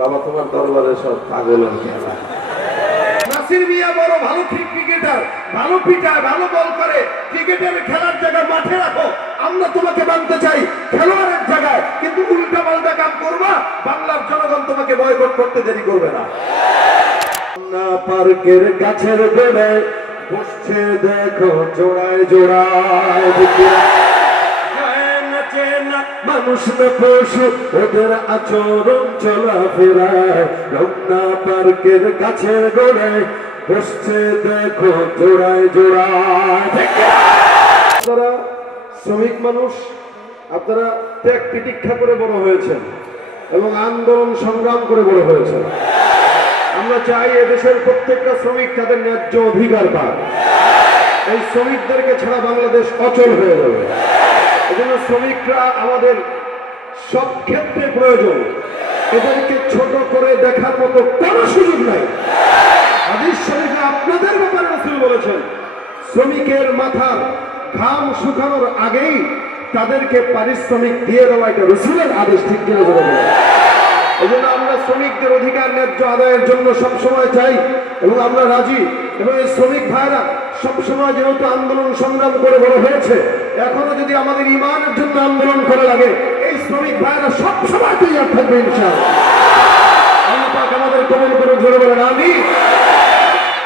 বাবা তোমার দরবারে সব পাগলের খেলা। নাসির মিয়া বড় ভালো ক্রিকেটার, ভালো পিটায়, ভালো বল করে, ক্রিকেটের খেলার জায়গায় মাঠে রাখো। আমরা তোমাকে মানতে চাই খেলোয়াড়ের জায়গায়, কিন্তু উল্টা পাল্টা কাম করবা, বাংলার জনগণ তোমাকে বয়কট করতে দেরি করবে না। পার্কের গাছের গোড়ায় বসছে দেখো জোড়ায় জোড়ায়, মানুষ না পশু ওদের আচরণ চলাফেরায়, রমনা পার্কের গাছের গোড়ায় বসছে দেখো জোড়ায় জোড়ায়। আপনারা শ্রমিক মানুষ, আপনারা ত্যাগ তিতিক্ষা করে বড় হয়েছেন এবং আন্দোলন সংগ্রাম করে বড় হয়েছেন। আমরা চাই এদেশের প্রত্যেকটা শ্রমিক তাদের ন্যায্য অধিকার পায়। এই শ্রমিকদেরকে ছাড়া বাংলাদেশ অচল হয়ে যাবে। এজন্য শ্রমিকরা আমাদের সব ক্ষেত্রে প্রয়োজন। এদেরকে ছোট করে দেখার মতো কোনো সুযোগ নাই। হাদিস শরীফে আপনাদের ব্যাপারে রাসূল বলেছেন, শ্রমিকের মাথার ঘাম শুকানোর আগেই তাদেরকে পারিশ্রমিক দিয়ে দেওয়া, এটা রাসূলের আদেশ। ঠিক কিনা বলেন? এজন্য আমরা শ্রমিকদের অধিকার ন্যায্য আদায়ের জন্য সবসময় চাই এবং আমরা রাজি। এবং এই শ্রমিক ভাইরা সবসময় যেহেতু আন্দোলন সংগ্রাম করে বড় হয়েছে, এখনো যদি আমাদের ইমানের জন্য আন্দোলন করা লাগে, এই শ্রমিক ভাইরা সবসময় তৈরি থাকবে ইনশাআল্লাহ। আল্লাহ পাক আমাদের কবুল করুন, জোরে বলেন আমিন।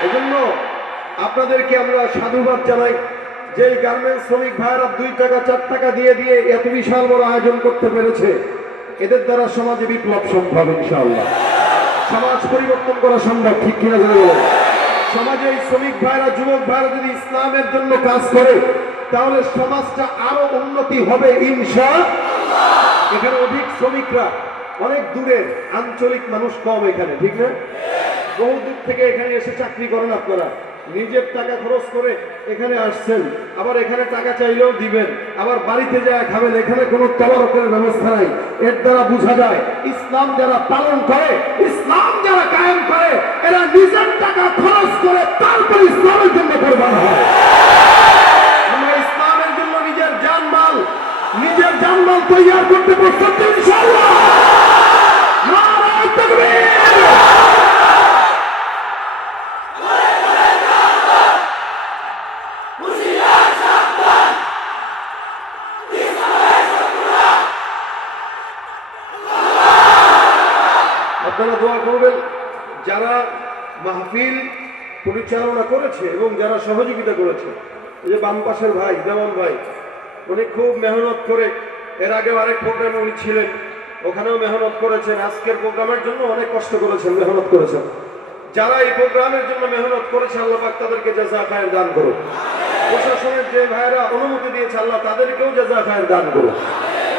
এজন্য আপনাদেরকে আমরা সাধুবাদ জানাই যে এই গার্মেন্টস শ্রমিক ভাইরা 2 টাকা 4 টাকা দিয়ে দিয়ে এত বিশাল বড় আয়োজন করতে পেরেছে। এদের দ্বারা সমাজে বিপ্লব সম্ভব ইনশাআল্লাহ, সমাজ পরিবর্তন করা সম্ভব। ঠিক কিনা বলেন? সমাজে এই শ্রমিক ভাইরা, যুবক ভাইরা যদি ইসলামের জন্য কাজ করে, তাহলে সমাজটা আরো উন্নতি হবে ইনশাআল্লাহ। এখানে অধিক শ্রমিকরা, অনেক দূরের, আঞ্চলিক মানুষ কম এখানে, ঠিক না? বহু দূর থেকে এখানে এসে চাকরি করেন আপনারা, নিজের টাকা খরচ করে এখানে আসছেন, আবার এখানে টাকা চাইলেও দিবেন, আবার বাড়িতে যায় খাবেন। এখানে কোনো তদারকের ব্যবস্থা নাই। এর দ্বারা বোঝা যায় ইসলাম যারা পালন করে, ইসলাম যারা কায়েম করে, এরা নিজের টাকা খরচ করে তারপর ইসলামের জন্য কোরবান হয়। আমরা ইসলামের জন্য নিজের জানমাল তৈরি করতে প্রস্তুত ইনশাআল্লাহ। নারায়ে তাকবীর। আপনারা দোয়া করবেন যারা মাহফিল পরিচালনা করেছে এবং যারা সহযোগিতা করেছে। এই যে বাম পাশের ভাই জামাল ভাই, উনি খুব মেহনত করে, এর আগেও আরেক প্রোগ্রামে উনি ছিলেন, ওখানেও মেহনত করেছেন। আজকের প্রোগ্রামের জন্য অনেক কষ্ট করেছেন, মেহনত করেছেন। যারা এই প্রোগ্রামের জন্য মেহনত করেছে, আল্লাহ পাক তাদেরকে জাযা খায়ের দান করুন। প্রশাসনের যে ভাইয়েরা অনুমতি দিয়েছে, আল্লাহ তাদেরকেও জাযা খায়ের দান করুন।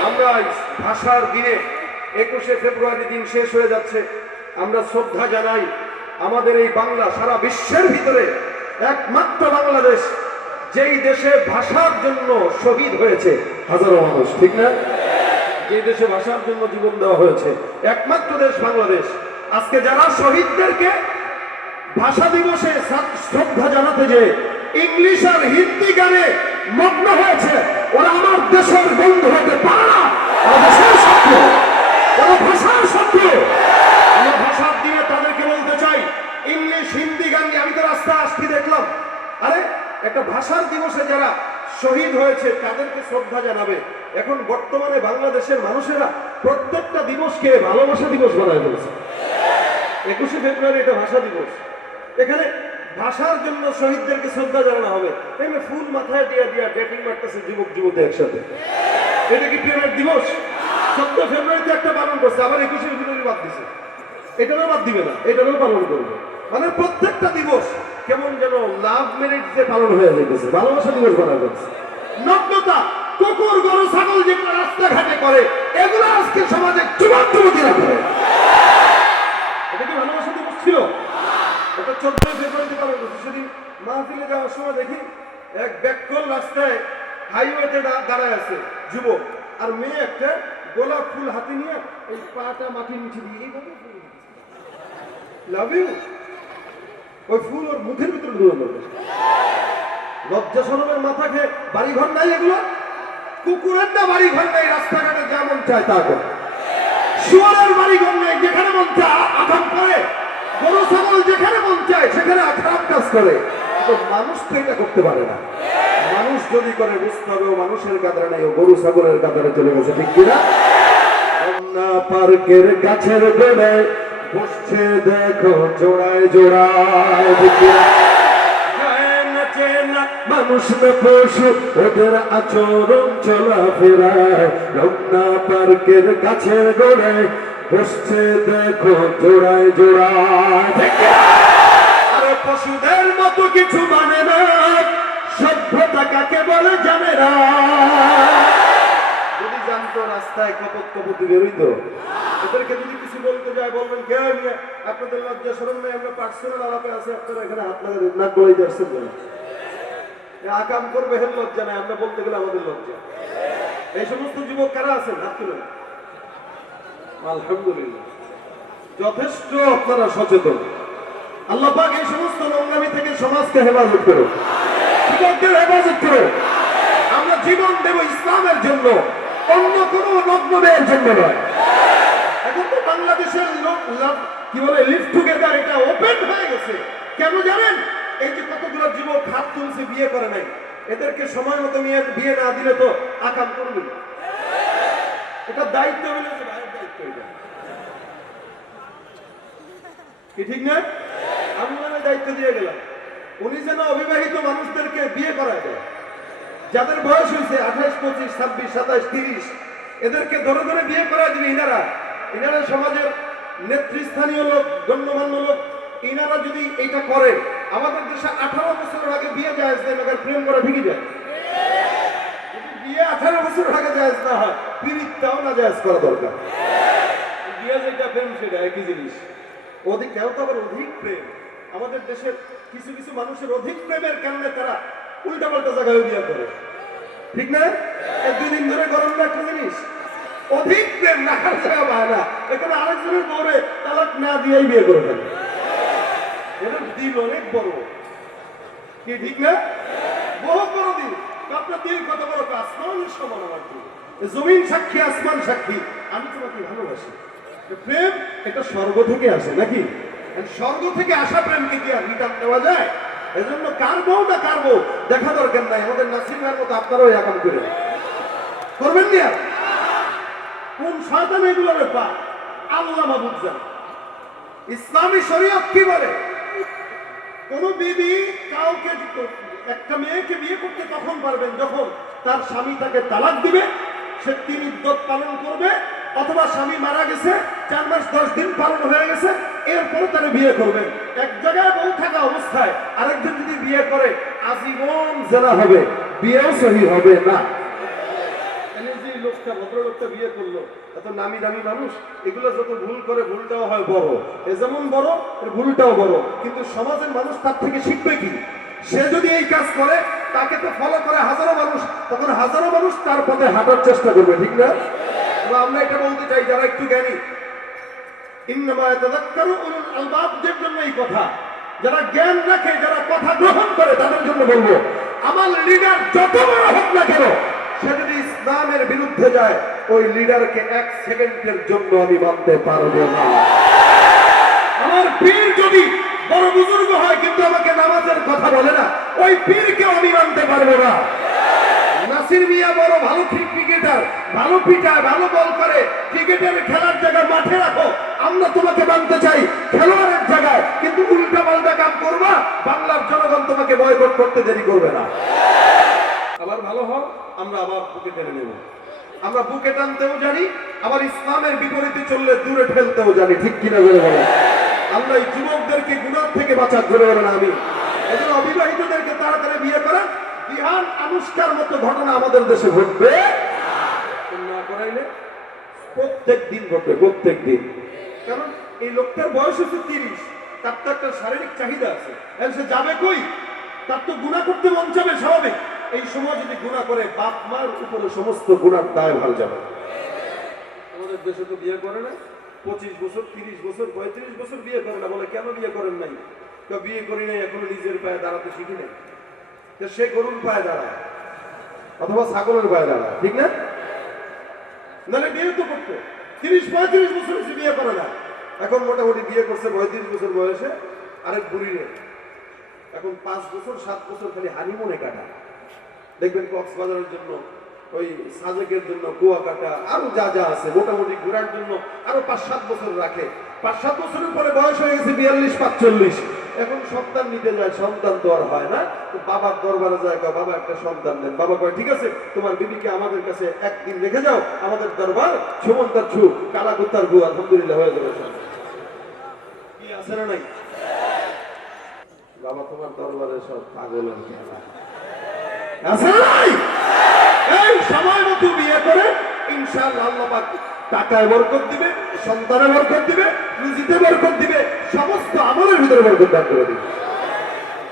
আমরা ভাষার দিনে 21শে ফেব্রুয়ারি দিন শেষ হয়ে যাচ্ছে, আমরা শ্রদ্ধা জানাই আমাদের এই বাংলা সারা বিশ্বের ভিতরে একমাত্র বাংলাদেশ, যেই দেশে ভাষার জন্য শহীদ হয়েছে হাজারো মানুষ, ঠিক না? যে দেশে ভাষার জন্য জীবন দেওয়া হয়েছে, একমাত্র দেশ বাংলাদেশ। আজকে যারা শহীদদেরকে ভাষা দিবসে শ্রদ্ধা জানাতে যে ইংলিশ আর হিন্দি গানে মগ্ন হয়েছে, ওরা আমার দেশের বন্ধু হতে পারে না। দেশের শত্রু, ওরা ভাষার শত্রু। আমরা ভাষার দিনে তাদেরকে বলতে চাই, ইংলিশ হিন্দি গান নিয়ে আমি তো রাস্তা আসছি দেখলাম, আরে একটা ভাষার দিবসে যারা শহীদ হয়েছে তাদেরকে শ্রদ্ধা জানাবে। এখন বর্তমানে বাংলাদেশের মানুষেরা প্রত্যেকটা দিবসকে ভালোবাসা দিবস বানায় ফেলেছে। 21শে ফেব্রুয়ারি এটা ভাষা দিবস, এখানে ভাষার জন্য শহীদদেরকে শ্রদ্ধা জানানো হবে। এখানে ফুল মাথায় দিয়া দিয়া ডেটিং মারতেছে যুবক যুবতী একসাথে। এটা কি প্রেমের দিবস? 14 ফেব্রুয়ারিতে একটা পালন করছে, আবার 21শে ফেব্রুয়ারি বাদ দিছে। এটারও বাদ দিবে না, এটারও পালন করবে। মানে প্রত্যেকটা দিবস কেমন যেন লাভ ম্যারেজ যে পালন হয়ে যাইতেছে, ভালোবাসা দিবস বানানো হচ্ছে। নগ্নতা, কুকুর গরু ছাগল যেগুলো রাস্তাঘাটে করে, এগুলো আজকে সমাজে যুবক যুবতীরা করে। এটা কি ভালোবাসা দিবস ছিল? এটা 14 ফেব্রুয়ারিতে পালন করছে। সেদিন মাহফিলে যাওয়ার সময় দেখি এক ব্যাককল রাস্তায় হাইওয়েতে দাঁড়ায় আছে যুবক, আর মেয়ে একটা গোলাপ ফুল হাতে নিয়ে এই পাটা মাটির নিচে দিয়ে এইভাবে লাভ ইউ, ওই ফুল ওর মুখের ভিতরে ঢুকে যাবে। লজ্জা শরমের মাথা খেয়ে বাড়ি ঘর নাই এগুলো? কুকুরের না বাড়ি ঘর নাই, রাস্তাঘাটে যেমন চায় তা করে। শুয়ারের বাড়ি ঘর নাই, যেখানে মন চায় করে, কিন্তু মানুষ তো এটা করতে পারে না। মানুষ যদি করে বুঝতে হবে ও মানুষের কাতারে নাই, ও গরু ছাগলের কাতারে চলে গেছে, ঠিক কিনা? রমনা পার্কের গাছের গোড়ায় বসছে দেখো জোড়ায় জোড়ায়, ঠিক কিনা? মানুষ না পশু, ওদের আচরণ চলাফেরায় রমনা পার্কের গাছের গোড়ায় বসছে দেখো জোড়ায় জোড়ায়। আরে পশুদের মতো কিছু মানে না, সভ্যতা কাকে বলে জানে না। যদি জানতো রাস্তায় কপত কপত বেরোইতো, এদেরকে যদি কিছু বলতে যায় বলবেন কে আপনাদের লজ্জা শরম নেই, আমরা পার্সোনাল আলাপে আছে, আপনারা এখানে হাত লাগা নাক গলাই যাচ্ছেন না, আকাম করবে হের লজ্জা নাই, আমরা বলতে গেলে আমাদের লজ্জা। এই সমস্ত যুবক কারা আছেন হাত তুলেন। আলহামদুলিল্লাহ, যথেষ্ট আপনারা সচেতন। আল্লাহ পাক এই সমস্ত নোংরামি থেকে সমাজকে হেফাজত করো, যুবকদের হেফাজত করো। আমরা জীবন দেব ইসলামের জন্য, অন্য কোন নগ্নদের জন্য নয়। এখন তো বাংলাদেশের কি বলে লিভ টুগেদার, এটা ওপেন হয়ে গেছে। কেন জানেন? এই যে কতগুলো যুবক হাত তুলছে বিয়ে করে নাই, এদেরকে সময় মতো বিয়ে না দিলে তো আকাম করবে। এটা দায়িত্ব হইল যে ভাইয়ের দায়িত্ব, এটা কি ঠিক না? আমি মানে দায়িত্ব দিয়ে গেলাম, উনি যেন অবিবাহিত মানুষদেরকে বিয়ে করায় দেয়। যাদের বয়স হয়েছে 28, 25, 26, 27, 30, এদেরকে ধরে ধরে বিয়ে করায় দিবে। ইনারা সমাজের নেতৃস্থানীয় লোক, গণ্যমান্য লোক, ইনারা যদি এটা করে, আমাদের দেশে 18 বছরের আগে বিয়ে জায়েজ নেই, মगर প্রেম করা ঠিকই যায়। বিয়ে 18 বছরের আগে জায়েজ না হয়, পীড়িতটাও না জায়েজ করা দরকার। বিয়ে যেটা প্রেম সেটা একই জিনিস। অধিক কেউ তো আবার অধিক প্রেম। আমাদের দেশের কিছু কিছু মানুষের অধিক প্রেমের কারণে তারা উল্টা পাল্টা জায়গায় বিয়ে করে, ঠিক না? এই 2 দিন ধরে গরম না একটা জিনিস, অধিক প্রেম রাখার জায়গা পায় না, এখানে আরেকজনের বউরে তালাক না দিয়েই বিয়ে করে ফেলে। এদের দিল অনেক বড়, কি ঠিক না? বহু বড় দিল। আপনার দিল কত বড়? আসমানের সমান। আমার দিল জমিন সাক্ষী, আসমান সাক্ষী, আমি তোমাকে ভালোবাসি। প্রেম এটা স্বর্গ থেকে আসে নাকি? স্বর্গ থেকে আসা প্রেমকে কি আর রিটার্ন দেওয়া যায়? এজন্য কার বউ না কার বউ দেখা দরকার নাই। আমাদের নাসির ভাইয়ের মতো আপনারাও একাম করে করবেন না। কোন শয়তান এগুলো ব্যাপার আল্লাহ মাবুদ জানে। ইসলামী শরীয়ত কি বলে? কোন বিবি কাউকে, একটা মেয়েকে বিয়ে করতে তখন পারবেন যখন তার স্বামী তাকে তালাক দিবে, সে 3 ইদ্দত পালন করবে, অথবা স্বামী মারা গেছে 4 মাস 10 দিন পালন হয়ে গেছে, এরপরে তারা বিয়ে করবেন। এক জায়গায় বউ থাকা অবস্থায় আরেকজন যদি বিয়ে করে আজীবন জেনা হবে, বিয়েও সহি হবে না। যে লোকটা, ভদ্রলোকটা বিয়ে করলো, এত নামি দামি মানুষ, এগুলো যত ভুল করে ভুলটাও হয় বড়। এ যেমন বড় এর ভুলটাও বড়। কিন্তু সমাজের মানুষ তার থেকে শিখবে কি? সে যদি এই কাজ করে, তাকে তো ফলো করে হাজারো মানুষ, তখন হাজারো মানুষ তার পথে হাঁটার চেষ্টা করবে, ঠিক না? আমরা এটা বলতে চাই, যারা একটু জ্ঞানী, ইন্নামা ইয়াতাযাক্কারু উলুল আলবাবদের জন্য এই কথা। যারা জ্ঞান রাখে, যারা কথা গ্রহণ করে, তাদের জন্য বলবো, আমার লিডার যত বড় হোক না কেন, সে যদি ইসলামের বিরুদ্ধে যায়, ওই লিডারকে 1 সেকেন্ডের জন্য আমি মানতে পারবো না। আমার পীর যদি বড় বুজুর্গ হয় কিন্তু আমাকে নামাজের কথা বলে না, ওই পীরকেও আমি মানতে পারবো না। নাসির মিয়া বড় ভালো ক্রিকেটার, ভালো পিটায়, ভালো বল করে, ক্রিকেটের খেলার জায়গায় মাঠে রাখো, আমরা তোমাকে মানতে চাই খেলোয়াড়ের জায়গায়, কিন্তু উল্টা পাল্টা কাম করবা, বাংলার জনগণ তোমাকে বয়কট করতে দেরি করবে না। আবার ভালো হও, আমরা আবার বুকে টেনে নেব। আমরা বুকে টানতেও জানি, আবার ইসলামের বিপরীতে চললে দূরে ঠেলতেও জানি, ঠিক কিনা বলে বলেন? আল্লাহ এই যুবকদেরকে গুনাহ থেকে বাঁচাক, ধরে বলেন আমি। এজন্য অবিবাহিতদেরকে তাড়াতাড়ি বিয়ে করা। বিহান আনুষ্কার মতো ঘটনা আমাদের দেশে ঘটবে না করাইলে প্রত্যেক দিন ঘটবে, প্রত্যেক দিন। কারণ এই লোকটার বয়স হচ্ছে 30, তার তো একটা শারীরিক চাহিদা আছে, সে যাবে কই? তার তো গুনাহ করতে মন চাবে, স্বাভাবিক। এই সময় যদি গুনাহ করে, বাপ মার উপরে সমস্ত গুনার দায় ভার যাবে। আমাদের দেশে তো বিয়ে করে না, 25 বছর, 30 বছর, 35 বছর বিয়ে করে না। বলে কেন বিয়ে করেন নাই? বিয়ে করি নাই, এখনো নিজের পায়ে দাঁড়াতে শিখি নাই। সে গরুর পায়ে দাঁড়ায় অথবা ছাগলের পায়ে দাঁড়ায়, ঠিক না? নাহলে বিয়ে তো করতো। 30-35 বছর সে বিয়ে করে না, এখন মোটামুটি বিয়ে করছে 35 বছর বয়সে আরেক বুড়ি রে। এখন 5 বছর 7 বছর খালি হানিমুনে কাটায়। দেখবেন কক্সবাজারের জন্য, ওই সাজেকের জন্য, কুয়াকাটা আরো যা যা আছে মোটামুটি ঘোরার জন্য আরো 5-7 বছর রাখে। 5-7 বছরের পরে বয়স হয়ে গেছে 42-45, এখন সন্তান নিতে যায়, সন্তান তো আর হয় না। তো বাবার দরবারে যায়, কয় বাবা একটা সন্তান দেন। বাবা কয় ঠিক আছে, তোমার বিবিকে আমাদের কাছে একদিন রেখে যাও, আমাদের দরবার সুমন্তার ছু কালা কুত্তার গু, আলহামদুলিল্লাহ হয়ে যাবে। কি আছে না নাই? বাবা তোমার দরবারে সব পাগলের খেলা আছে না নাই? এই সময় মতো বিয়ে করে ইনশাআল্লাহ আল্লাহ পাক টাকায় বরকত দিবে, সন্তানে বরকত দিবে, রুজিতে বরকত দিবে, সমস্ত আমলের ভিতরে বরকত দান করে দিবে।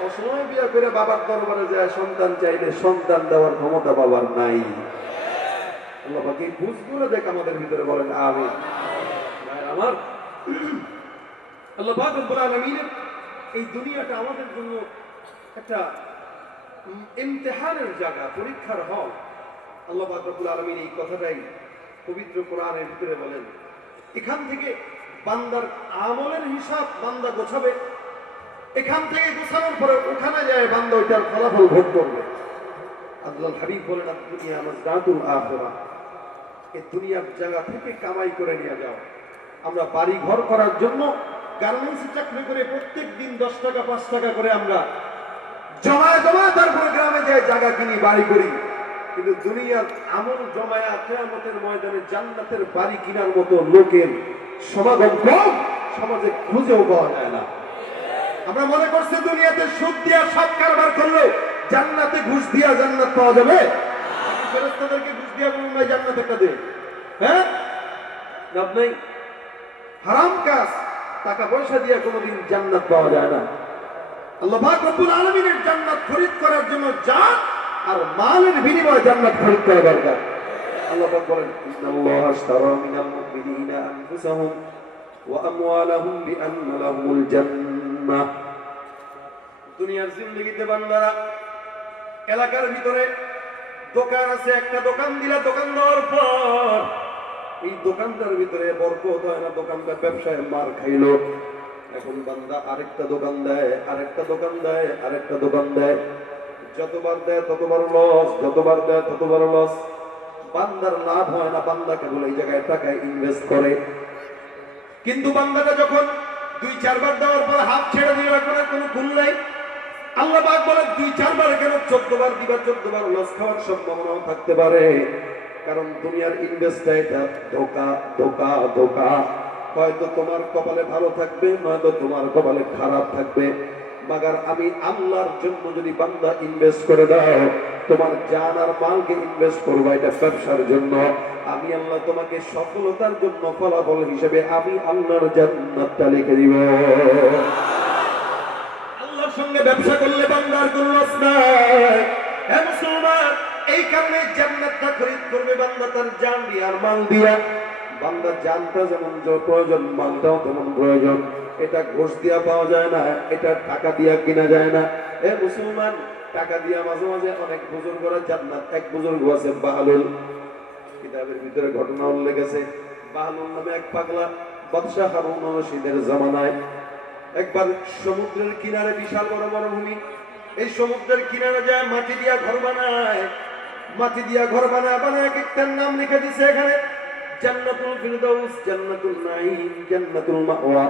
অসময় বিয়ে করে বাবার দরবারে যায় সন্তান চাইলে সন্তান দেওয়ার ক্ষমতা বাবার নাই। আল্লাহ পাক এই বুঝগুলো দেখ আমাদের ভিতরে বলেন আমিন। আমার আল্লাহ পাক রব্বুল আলামিন এই দুনিয়াটা আমাদের জন্য একটা ইমতিহানের জায়গা, পরীক্ষার হল। আল্লাহ পাক রব্বুল আলামিন এই কথাটাই পবিত্র কোরআনের ভিতরে বলেন। এখান থেকে বান্দার আমলের হিসাব বান্দা গোছাবে, এখান থেকে গোছানোর পরে ওখানে যায় বান্দা ওইটার ফলাফল ভোগ করবে। আল্লাহর হাবিব বলেন দুনিয়া মাযদাতুল আখিরাহ, এই দুনিয়ার জায়গা থেকে কামাই করে নিয়ে যাও। আমরা বাড়ি ঘর করার জন্য গার্মেন্টসে চাকরি করে প্রত্যেক দিন 10 টাকা 5 টাকা করে আমরা জমায় তারপর গ্রামে যাই জায়গা কিনি, বাড়ি করি। কিন্তু দুনিয়ার আমল জমায়া কিয়ামতের ময়দানে জান্নাতের বাড়ি কেনার মতো লোকের সমাগম কম, সমাজে খুঁজেও পাওয়া যায় না। আমরা মনে করছি দুনিয়াতে সুদ দিয়া সব কারবার করলে জান্নাতে ঘুষ দিয়া জান্নাত পাওয়া যাবে। ফেরেশতাদেরকে ঘুষ দিয়া কোন নাই জান্নাত একটা দেয়? হ্যাঁ, লাভ নাই। হারাম কাজ, টাকা পয়সা দিয়া কোনোদিন জান্নাত পাওয়া যায় না। আল্লাহ পাক রব্বুল আলামিনের জান্নাত খরিদ করার জন্য জান আর মালের বিনিময়ে জান্নাত খরিদ করা দরকার। আল্লাহ পাক বলেন ইন্নাল্লাহা আশতারা মিনাল মুমিনিনা আনফুসাহুম ওয়া আমওয়ালাহুম বিআন্না লাহুমুল জান্নাহ। দুনিয়ার জিন্দেগিতে বান্দারা এলাকার ভিতরে দোকান আছে, একটা দোকান দিলা, দোকান দেওয়ার পর এই দোকানটার ভিতরে বরকত হয় না, দোকানটা ব্যবসায় মার খাইলো। এখন বান্দা আরেকটা দোকান দেয়, আরেকটা দোকান দেয়, আরেকটা দোকান দেয়, যতবার দেয় ততবার লস, যতবার দেয় ততবার লস। বান্দার লাভ হয় না, বান্দা কেবল এই জায়গায় টাকা ইনভেস্ট করে। কিন্তু বান্দাটা যখন 2-4 বার দেওয়ার পর হাত ছেড়ে দিয়ে রাখার কোনো ভুল নাই। আল্লাহ পাক বলেন 2-4 বার কেন, 14 বার দিবা, 14 বার লস খাওয়ার সম্ভাবনাও থাকতে পারে। কারণ দুনিয়ার ইনভেস্টটা এটা ধোকা ধোকা ধোকা। হয়তো তোমার কপালে ভালো থাকবে, নয়তো তোমার কপালে খারাপ থাকবে। মাগার আমি আল্লাহর জন্য যদি বান্দা ইনভেস্ট করে দাও, তোমার জান আর মালকে ইনভেস্ট করবা এটা ব্যবসার জন্য, আমি আল্লাহ তোমাকে সফলতার জন্য ফলাফল হিসেবে আমি আল্লাহর জান্নাতটা লিখে দিব। আল্লাহর সঙ্গে ব্যবসা করলে বান্দার কোনো লস নাই। হে মুসলমান, এই কারণে জান্নাতটা খরিদ করবে বান্দা তার জান দিয়ে আর মাল দিয়া। বান্দার জানটা যেমন প্রয়োজন, মালটাও তেমন প্রয়োজন। এটা ঘুষ দিয়া পাওয়া যায় না, এটা টাকা দিয়া কিনা যায় না। এ মুসলমান, টাকা দিয়া মাঝে মাঝে অনেক বুজুর্গরা জান্নাত। এক বুজুর্গ আছে বাহলুল, কিতাবের ভিতরে ঘটনা উল্লেখ আছে। বাহলুল নামে এক পাগলা বাদশাহ হারুন রশিদের জামানায় একবার সমুদ্রের কিনারে বিশাল বড় মরুভূমি, এই সমুদ্রের কিনারে যায় মাটি দিয়া ঘর বানায়, মাটি দিয়া ঘর বানায় বানায় এক একটার নাম লিখে দিছে এখানে, জান্নাতুল ফিরদাউস, জান্নাতুল নাঈম, জান্নাতুল মাওয়া।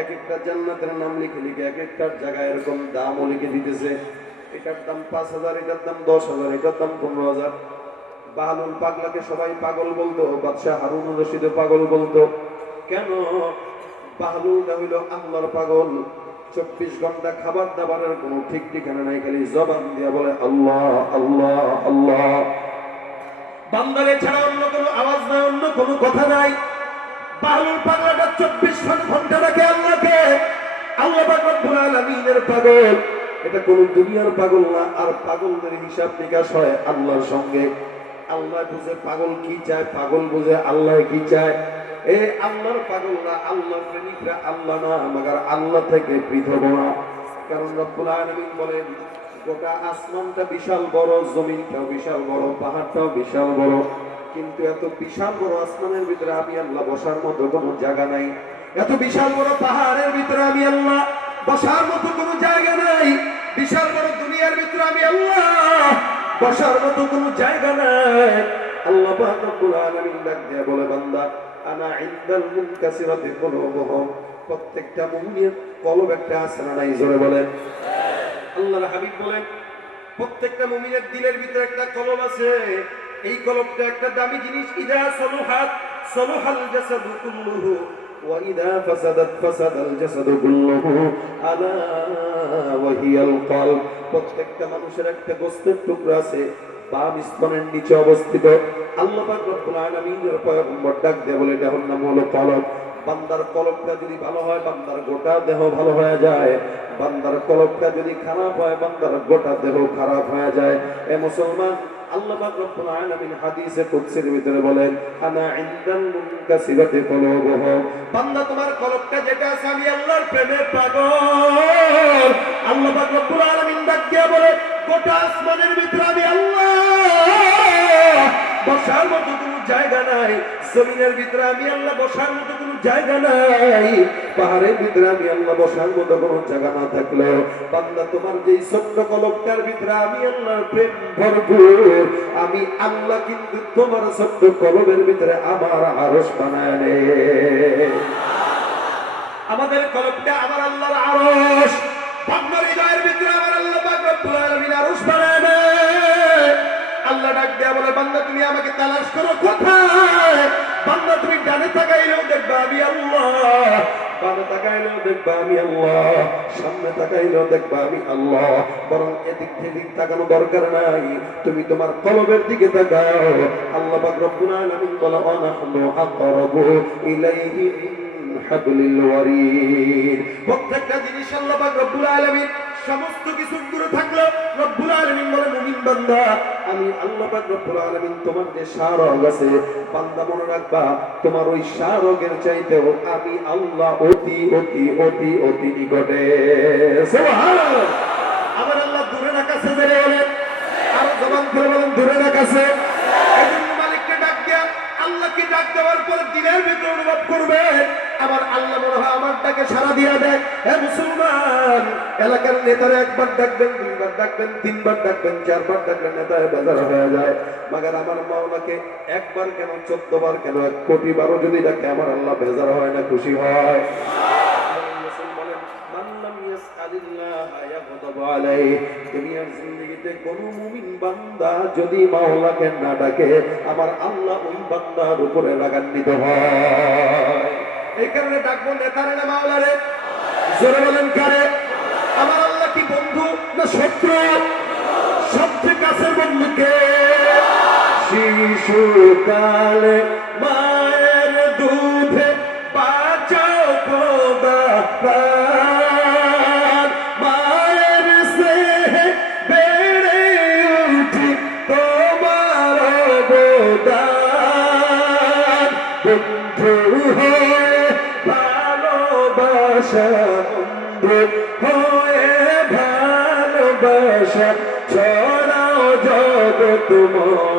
এক একটা জান্নাতের নাম লিখে লিখে এক একটার জায়গায় এরকম দামও লিখে দিতেছে। এটার দাম 5,000, এটার দাম 10,000, এটার দাম 15,000। বাহলুল পাগলাকে সবাই পাগল বলতো, বাদশাহ হারুন রশিদ পাগল বলতো। কেন? বাহলুলটা হইল আল্লাহর পাগল। 24 ঘন্টা খাবার দাবারের কোনো ঠিক ঠিকানা নাই, খালি জবান দিয়া বলে আল্লাহ আল্লাহ আল্লাহ। বান্দারে ছাড়া অন্য কোনো আওয়াজ নাই, অন্য কোনো কথা নাই। বাহলুল পাগলাটা 24 ঘন্টা রাখে আল্লাহকে। আল্লাহ পাক রব্বুল আলামিনের পাগল। এটা কোন দুনিয়ার পাগল না। আর পাগলদের হিসাব নিকাশ হয় আল্লাহর সঙ্গে। আল্লাহ বুঝে পাগল কি চায়, পাগল বুঝে আল্লাহ কি চায়। এ আল্লাহর পাগল না, আল্লাহর প্রেমিকরা আল্লাহ না, মাগার আল্লাহ থেকে পৃথক না। কারণ রব্বুল আলামিন বলেন গোটা আসমানটা বিশাল বড়, জমিনটাও বিশাল বড়, পাহাড়টাও বিশাল বড়, কিন্তু এত বিশাল বড় আসমানের ভিতরে আমি আল্লাহ বসার মতো কোনো জায়গা নাই। এত বিশাল বড় পাহাড়ের ভিতরে আমি আল্লাহ বসার মতো কোনো জায়গা নাই। বিশাল বড় দুনিয়ার ভিতরে আমি আল্লাহ বসার মতো কোনো জায়গা নাই। আল্লাহ পাক রব্বুল আলামিন ডাক দিয়ে বলে, বান্দা আনা ইনদাল মুনকাসিরাতি কুলুবুহুম, প্রত্যেকটা মুমিনের কলব একটা আছে না নাই? জোরে বলেন। আল্লাহর হাবিব বলেন, প্রত্যেকটা মুমিনের দিলের ভিতরে একটা কলব আছে। এই কলবটা একটা দামি জিনিস। ইদা সলুহাত সলুহাল জাসাদু কুল্লুহু ওয়া ইদা ফাসাদাত ফাসাদাল জাসাদু কুল্লুহু আলা ওয়া হিয়াল কলব। প্রত্যেকটা মানুষের একটা গোশতের টুকরা আছে, বাম স্তনের নিচে অবস্থিত। আল্লাহ পাক রব্বুল আলামিনের পয়গম্বর ডাক দিয়ে বলে, এটার নাম হলো কলব। বান্দার কলবটা যদি ভালো হয়, বান্দার গোটা দেহ ভালো হয়ে যায়। বান্দার কলবটা যদি খারাপ হয়, বান্দার গোটা দেহ খারাপ হয়ে যায়। এ মুসলমান, আল্লাহ পাক রব্বুল আলামিন হাদিসে কুদসির ভিতরে বলেন, আনা ইনদাল মুনকাসিরাতি কুলুবুহুম, বান্দা তোমার কলবটা যেটা আছে আমি আল্লাহর প্রেমে পাগল। আল্লাহ পাক রব্বুল আলামিন ডাক দিয়ে বলে, গোটা আসমানের ভিতরে আমি আল্লাহ বসার মতো কোনো জায়গা নাই। জমিনের ভিতরে আমি আল্লাহ বসার মতো কোনো জায়গা নাই। পাহাড়ের ভিতরে আমি আল্লাহ বসার মতো কোনো জায়গা না থাকলেও বান্দা তোমার যেই ছোট্ট কলবটার ভিতরে আমি আল্লাহর প্রেম ভরপুর, আমি আল্লাহ কিন্তু তোমার ছোট্ট কলবের ভিতরে আমার আরশ বানায় নে। আমাদের কলবটা আমার আল্লাহর আরশ, বান্দার হৃদয়ের ভিতরে আমার আল্লাহ পাক রব্বুল আলামিন আরশ বানায় নে। আল্লাহ ডাক দেয়া বলে, বান্দা তুমি আমাকে তালাশ করো কোথায়? বান্দা তুমি ডানে তাকাইলেও দেখবা আমি আল্লাহ, বামে তাকাইলেও দেখবা আমি আল্লাহ, সামনে তাকাইলেও দেখবা আমি আল্লাহ। বরং এদিক সেদিক তাকানো দরকার নাই, তুমি তোমার কলবের দিকে তাকাও। আল্লাহ পাক রব্বুল আলামিন বলে, ওয়ানাহনু আকরাবু ইলাইহি মিন হাবলিল ওয়ারিদ। প্রত্যেকটা জিনিস আল্লাহ পাক রব্বুল আলামিন সমস্ত কিছু দূরে থাকলো। রব্বুল আলামিন বলে, মুমিন বান্দা আমি আল্লাহ পাক রব্বুল আলামিন তোমার যে শারগ আছে, বান্দা মনে রাখবা তোমার ওই শারগের চাইতেও আমি আল্লাহ অতি অতি অতি অতি নিকটে। সুবহানাল্লাহ। আমার আল্লাহ দূরে না কাছে জেনে বলেন, আর জবান করে বলেন দূরে না কাছে। এইজন্য মালিককে ডাক দিয়া, আল্লাহকে ডাক দেওয়ার পর দিনের ভিতরে অনুভব করবে আমার আল্লাহ মনে হয় আমার ডাকে সাড়া দিয়া দেয়। হে মুসলমান, এলাকার নেতারা একবার ডাকবেন, দুইবার ডাকবেন, তিনবার ডাকবেন, চারবার ডাকবেন, নেতায় বেজার হয়ে যায়। মাগার আমার মাওলাকে একবার কেন, 14 বার কেন, 1 কোটি বারও যদি ডাকে আমার আল্লাহ বেজার হয় না, খুশি হয়? দুনিয়ার জিন্দেগিতে কোন মুমিন বান্দা যদি মাওলাকে না ডাকে, আমার আল্লাহ ওই বান্দার উপরে রাগান্বিত হয়। এই কারণে ডাকবো নেতারে না মাওলারে? জোরে বলেন কারে? আমার আল্লাহ কি বন্ধু না শত্রু? সবচেয়ে কাছের বন্ধুকে। শিশুকালে মায়ের দুধে বাঁচাও খোদা প্রাণ, মায়ের স্নেহে বেড়ে উঠি তোমার অবদান। বন্ধু হয়ে ভালোবাসা, বন্ধু হয়ে ভালোবাসা ছড়াও জগৎময়।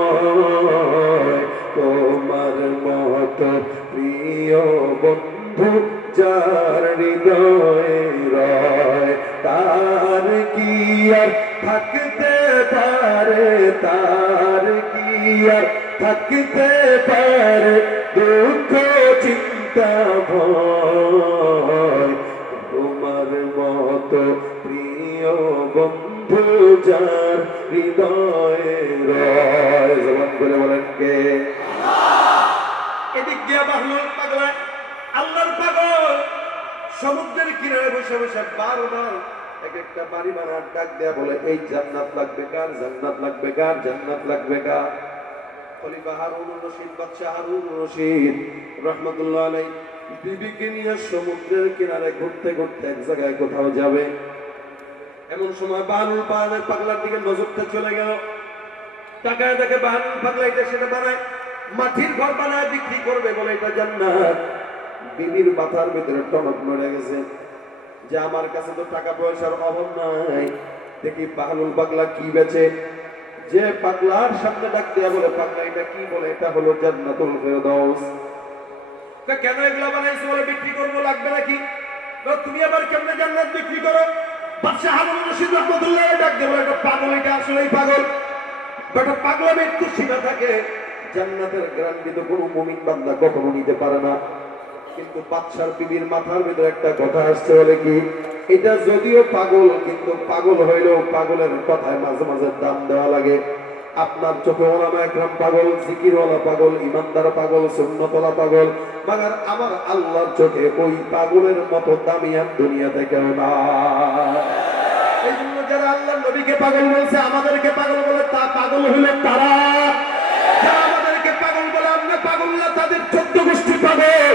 তোমার মতো প্রিয় বন্ধু যার হৃদয়ে রয়, তার কি আর থাকতে পারে, তার কি আর থাকতে পারে দুঃখ চিন্তা ভয়। তোমার মতো প্রিয় বন্ধু যার হৃদয়ে রয়। জবান করে বলেন কে? এদিক দিয়ে বাহলুল পাগলা, আল্লাহর পাগল, সমুদ্রের কিনারে বসে বসে বারবার এক একটা বাড়ি বানার ডাক দেয়া বলে, এই জান্নাত লাগবে কার, জান্নাত লাগবে কার, জান্নাত লাগবে কার। খলিফা হারুনুর রশিদ, বাদশা হারুনুর রশিদ রাহমাতুল্লাহ আলাইহি বিবিকে নিয়ে সমুদ্রের কিনারে ঘুরতে ঘুরতে এক জায়গায় কোথাও যাবে। এমন সময় বাহলুল পাগলার দিকে নজরটা চলে গেল। তাকায় দেখে বাহলুল পাগলা এটা সেটা বানায়, মাটির ঘর বানায় বিক্রি করবে বলে এটা জান্নাত। বিবির মাথার ভিতরে টনক নড়ে গেছে যে আমার কাছে তো টাকা পয়সার অভাব নাই, দেখি বাহলুল পাগলা কি বেচে। যে পাগলার সামনে ডাক দেয়া বলে, পাগলা এটা কি? বলে এটা হলো জান্নাতুল ফেরদাউস। কেন এগুলা বানাইছো? বলে বিক্রি করবো, লাগবে নাকি? তুমি আবার কেমনে জান্নাত বিক্রি করো? বাদশাহ হারুন রশিদ রহমতুল্লাহ ডাক দিয়ে বলে, একটা পাগল, এটা আসলেই পাগল। বেটা পাগলামে একটু সীমা থাকে, জান্নাতের গ্যারান্টি তো কোনো মুমিন বান্দা কখনো নিতে পারে না। কিন্তু বাদশার বিবির মাথার ভিতরে একটা কথা আসছে, বলে কি, এটা যদিও পাগল, কিন্তু পাগল হইলেও পাগলের কথায় মাঝে মাঝে দাম দেওয়া লাগে। আপনার চোখে ওলামা একরাম পাগল, জিকিরওয়ালা পাগল, ইমানদার পাগল, সুন্নতওয়ালা পাগল, মাগার আমার আল্লাহর চোখে ওই পাগলের মতো দামি আর দুনিয়াতে কেউ না। এই জন্য যারা আল্লাহর নবীকে পাগল বলছে, আমাদেরকে পাগল বলে, তা পাগল হইল তারা। যারা আমাদেরকে পাগল বলে, আমরা পাগল না, তাদের 14 গোষ্ঠী পাগল।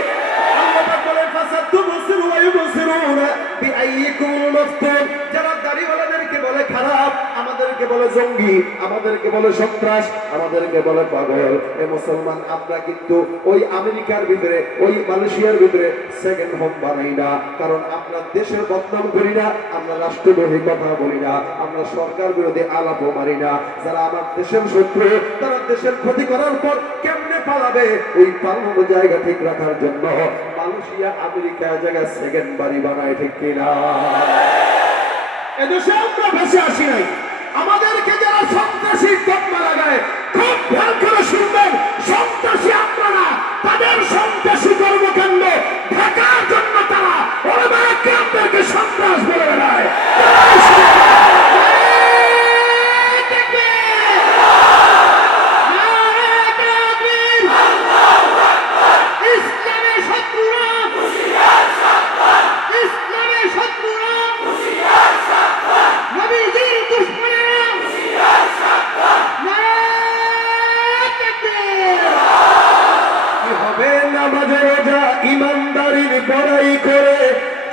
আল্লাহ পাক বলে, ফাসাতুবসিরু ওয়া ইউবসিরুনা বিআইয়িকুমুল মাফতুন। যারা দাড়িওয়ালাদেরকে বলে খারাপ, আমাদেরকে বলে জঙ্গি, আমাদেরকে বলে সন্ত্রাস, আমাদেরকে বলে পাগল। এ মুসলমান, আমরা কিন্তু ওই আমেরিকার ভিতরে, ওই মালয়েশিয়ার ভিতরে সেকেন্ড হোম বানাই না। কারণ আমরা দেশের বদনাম করি না, আমরা রাষ্ট্রদ্রোহী কথা বলি না, আমরা সরকার বিরোধী আলাপও মারি না। যারা আমার দেশের শত্রু, তারা দেশের ক্ষতি করার পর কেমনে পালাবে, ওই পালানোর জায়গা ঠিক রাখার জন্য মালয়েশিয়া, আমেরিকা জায়গা সেকেন্ড বাড়ি বানায়, ঠিক কিনা? এদেশে আমরা ভেসে আসি নাই। আমাদেরকে যারা সন্ত্রাসী তকমা লাগায়, খুব খেয়াল করে শুনবেন, সন্ত্রাসী আমরা না, তাদের সন্ত্রাসী কর্মকাণ্ড ঢাকার জন্য তারা ওলামা একরামদেরকে সন্ত্রাস বলে বেড়ায়। ইমানদারির বড়াই করে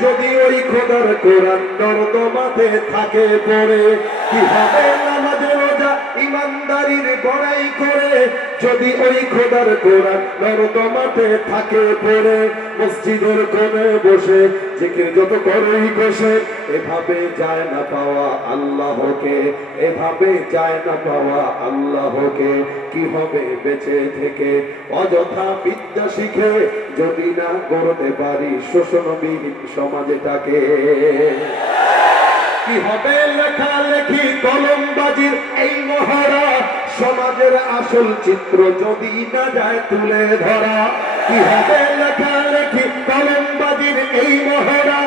যদি ওই খোদার কোরআন নর্দমাতে থাকে পড়ে, কি হবে নামাজে রোজা ইমানদারির বড়াই করে যদি ওই খোদার কোরআন নর্দমাতে থাকে পড়ে। মসজিদের কোণে বসে জিকির যত করেই বসে, এভাবে যায় না পাওয়া আল্লাহকে, এভাবে যায় না পাওয়া আল্লাহকে। কি হবে বেঁচে থেকে অযথা বিদ্যা শিখে যদি না গড়তে পারি শোষণবিহীন সমাজটাকে? কি হবে লেখালেখি কলমবাজির এই মহড়া, সমাজের আসল চিত্র যদি না যায় তুলে ধরা? কি হবে লেখালেখি কলমবাজির এই মহড়া,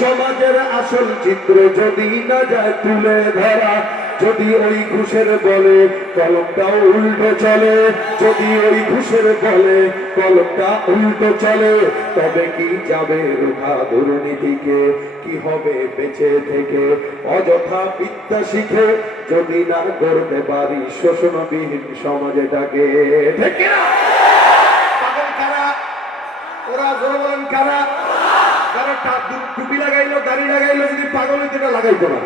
সমাজের আসল চিত্র যদি না যায় তুলে ধরা? যদি ওই ঘুষের বলে কলমটাও উল্টো চলে, যদি ওই ঘুষের বলে কলমটা উল্টো চলে, তবে কি যাবে রোখা দুর্নীতিকে? কি হবে বেঁচে থেকে অযথা বিদ্যা শিখে যদি না গড়তে পারি শোষণবিহীন সমাজটাকে? ঠিক না? পাগল কারা? ওরা জোরে বলেন কারা? যারা টুপি লাগাইলো, দাড়ি লাগাইলো, যদি পাগল হইতে লাগাইতো না।